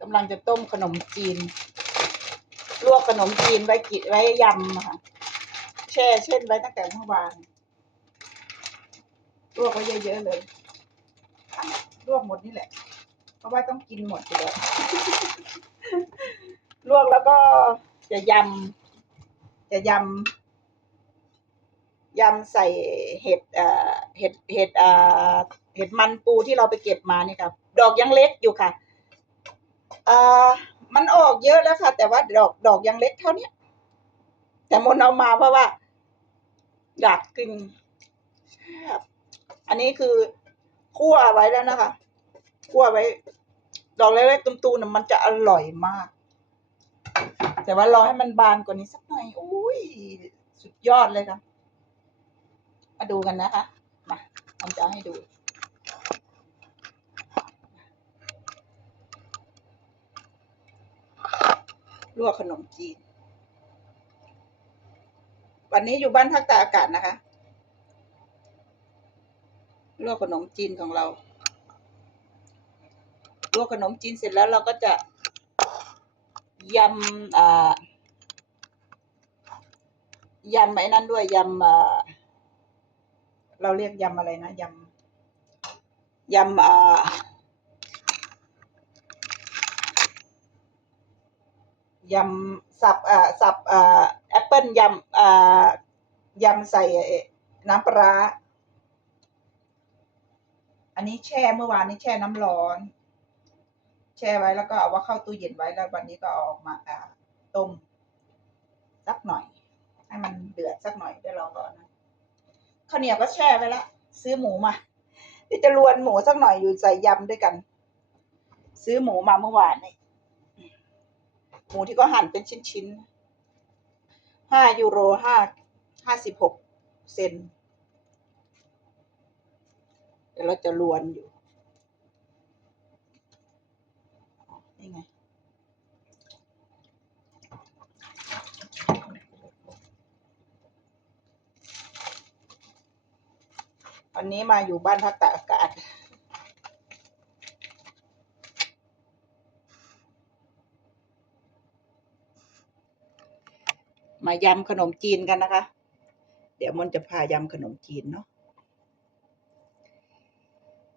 กำลังจะต้มขนมจีน ลวกขนมจีนไว้กิไว้ยำค่ะ แช่เช่นไว้ตั้งแต่เมื่อวาน ลวกไว้เยอะๆเลย ลวกหมดนี่แหละ เพราะว่าต้องกินหมดอยู่แล้วลวกแล้วก็จะยำ จะยำ ยำใส่เห็ดเอ่อเห็ด เห็ดเอ่อเห็ดมันปูที่เราไปเก็บมานี่ครับ ดอกยังเล็กอยู่ค่ะ มันออกเยอะแล้วค่ะ แต่ว่าดอกดอกยังเล็กเท่านี้แต่มนเอามาเพราะว่าอยากกินอันนี้คือคั่วไว้แล้วนะคะคั่วไว้ ดอกเล็กๆตุ้มๆน่มันจะอร่อยมาก แต่ว่ารอให้มันบานกว่านี้สักหน่อยอุ้ยสุดยอดเลยค่ะ มาดูกันนะคะ มาผมจะให้ดู ลวกขนมจีน วันนี้อยู่บ้านทักตาอากาศนะคะ ลวกขนมจีนของเรา ลวกขนมจีนเสร็จแล้วเราก็จะยำอ่ายำไอ้นั้นด้วยยำอ่าเราเรียกยำอะไรนะยำยำอ่า ยำสับเอ่าสับเอ่าแอปเปิลยำเอ่ายำใส่น้ำปลาอันนี้แช่เมื่อวานนี้แช่น้ำร้อน แช่ไว้แล้วก็เอาว่าเข้าตู้เย็นไว้แล้ววันนี้ก็เอาออกมาอ่าต้มสักหน่อย ให้มันเดือดสักหน่อยเดี๋ยวรอก่อนนะข้าวเหนียวก็แช่ไว้ล้วซื้อหมูมาเดี๋ยวจะรวนหมูสักหน่อยอยู่ใส่ยำด้วยกัน ซื้อหมูมาเมื่อวานนี่ หมูที่ก็หั่นเป็นชิ้นๆห้ายูโรห้าห้าสิบหกเซนเดี๋ยวเราจะรวนอยู่นี่ไงวันนี้มาอยู่บ้านพักตากอากาศ มายำขนมจีนกันนะคะ เดี๋ยวมนจะพายำขนมจีนเนาะ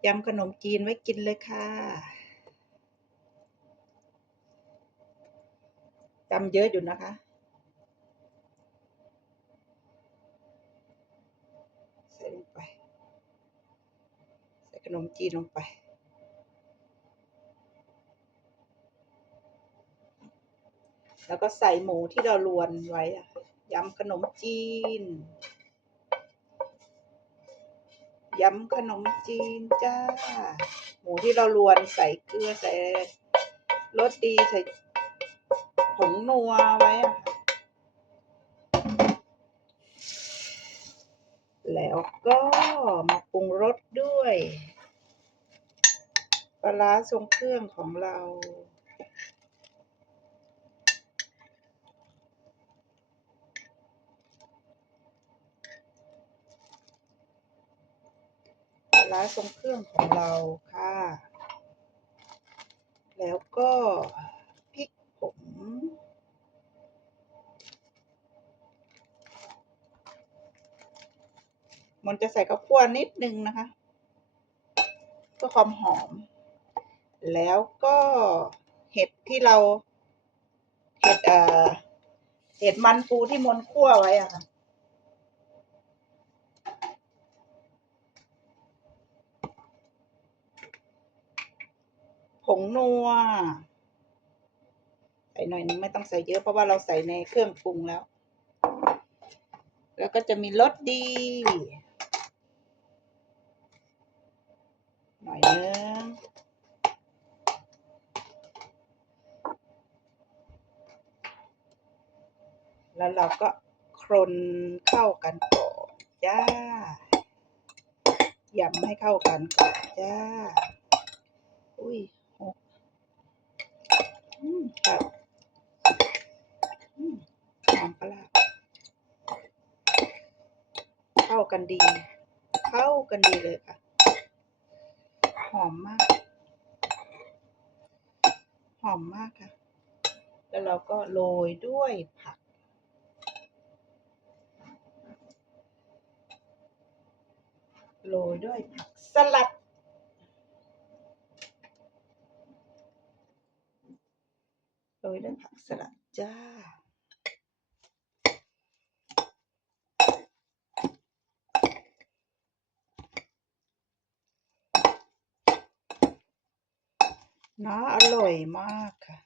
ยำขนมจีนไว้กินเลยค่ะจำเยอะอยู่นะคะ ใส่ลงไป ใส่ขนมจีนลงไป แล้วก็ใส่หมูที่เราลวนไว้ยำขนมจีนยำขนมจีนจ้า หมูที่เราลวนใส่เกลือใส่รสดีใส่ผงนัวไว้ค่ะแล้วก็มาปรุงรสด้วยปลาร้าทรงเครื่องของเรา ปลา ร้าทรงเครื่องของเราค่ะ แล้วก็พริกผงมันจะใส่ข้าวคั่วนิดนึงนะคะเพื่อความหอม แล้วก็เห็ดที่เรา เห็ดเอ่อเห็ดมันปูที่มนคั่วไว้อะค่ะ ผงนัวใส่หน่อยนึงไม่ต้องใส่เยอะเพราะว่าเราใส่ในเครื่องปรุงแล้ว แล้วก็จะมีรสดี หน่อยนึงแล้วเราก็ครนเข้ากันก่อนจ้ายำให้เข้ากันก่อนจ้า อุ้ย ครับหอมปลาเข้ากันดี เข้ากันดีเลยค่ะ หอมมาก หอมมากค่ะ แล้วเราก็โรยด้วยผักโรยด้วยผักสลัด โรยด้วยผักสลัดจ้า น่าอร่อยมากค่ะ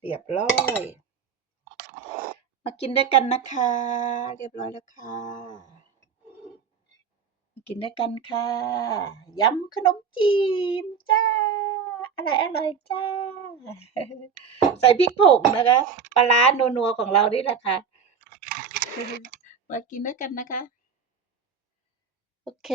เรียบร้อย มากินด้วยกันนะคะ เรียบร้อยแล้วค่ะ กินด้วยกันค่ะยำขนมจีนจ้าอร่อยอร่อยจ้า ใส่พริกผงนะคะปลาร้านัวๆของเรานี่แหละค่ะมากินด้วยกันนะคะ โอเค